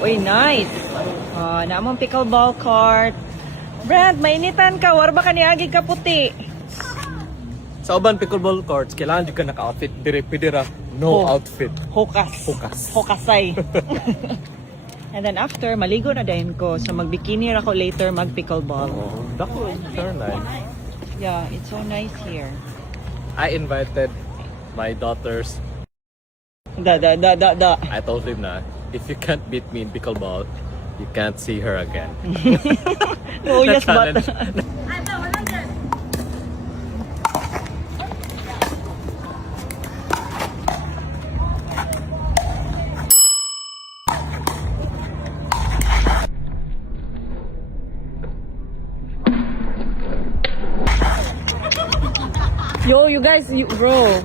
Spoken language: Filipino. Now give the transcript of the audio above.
Uy, nice. Naamong pickleball court. Brad, mainitan ka. War ba ka niagi ka puti? Sa uban pickleball courts, kailangan di ka naka-outfit. Pidira, no outfit. Hokas. Hokas. Hokasay. And then after, maligo na din ko. So magbikini ra ko later mag-pickleball. Oh, dako, sure nice. Yeah, it's so nice here. I invited my daughters. Da. I told them na, if you can't beat me in pickleball, you can't see her again. Oh, yes, but... Challenge. Yo, you guys, bro.